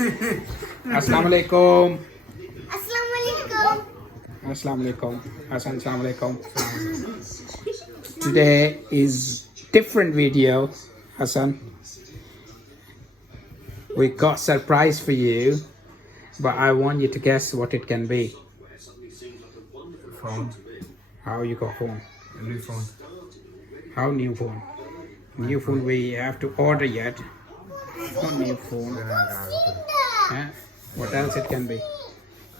Assalamu alaikum. Assalamu alaikum. Assalamu alaikum. Hassan, assalamu alaikum. Today is different video, Hassan. We got surprise for you, but I want you to guess what it can be. Phone. How you got phone? A new phone. How new phone? New phone we have to order yet. Not new phone. Huh? What else it can be?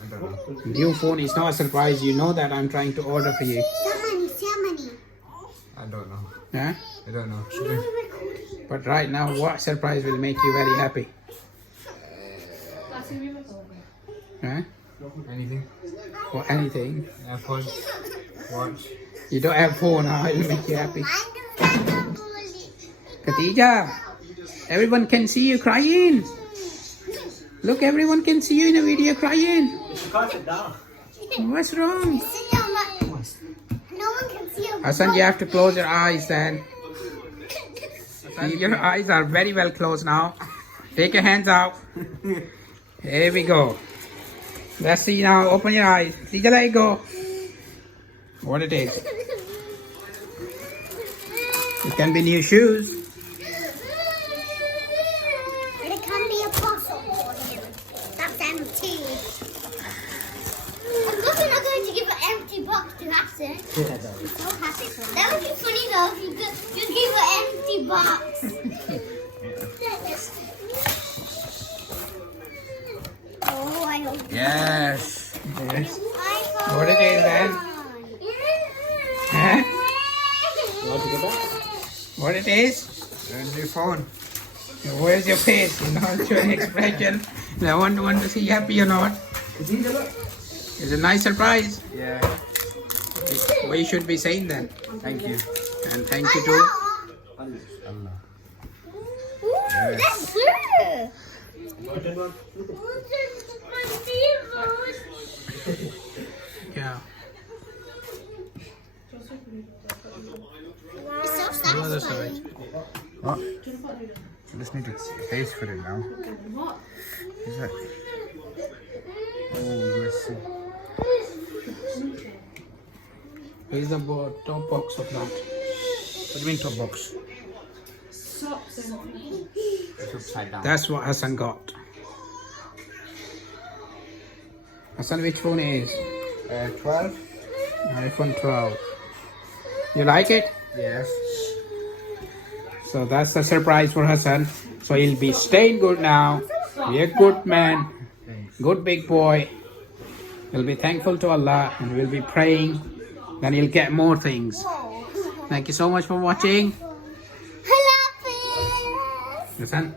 I don't know. New phone is not a surprise. You know that I'm trying to order for you. I don't know. Huh? I don't know. But right now, what surprise will make you very happy? Huh? Anything? Or anything? AirPods. Watch. You don't have phone, huh? It'll make you happy. Khadija, everyone can see you crying. Look, everyone can see you in a video crying. What's wrong? No one can see you. Hassan, you have to close your eyes then. Your eyes are very well closed now. Take your hands out. Here we go. Let's see now. Open your eyes. Khadija, let it go. What it is? It can be new shoes. It can be a puzzle for him. That's empty. I'm not going to give an empty box to Hassan. So happy. That would be funny though if you just give an empty box. Oh, I hope. Yes. Yes. iPhone. What it is then? Huh? What it is? A new phone. Where's your face? You know, your expression. I want to see you happy or not. It's a nice surprise. Yeah. What you should be saying then. Thank you. And thank you too. Allah. Ooh, that's good. Yeah. It's so The other satisfying. side. What? Just need to taste for it now. Is that? Oh, yes. Here's the top box of that. What do you mean top box? It's upside down. That's what Hassan got. Hassan, which phone it is? 12? iPhone 12. You like it? Yes. So that's a surprise for Hassan. So he'll be staying good now. Be a good man. Thanks. Good big boy. He'll be thankful to Allah and we'll be praying. Then he'll get more things. Thank you so much for watching. I love it. Hassan.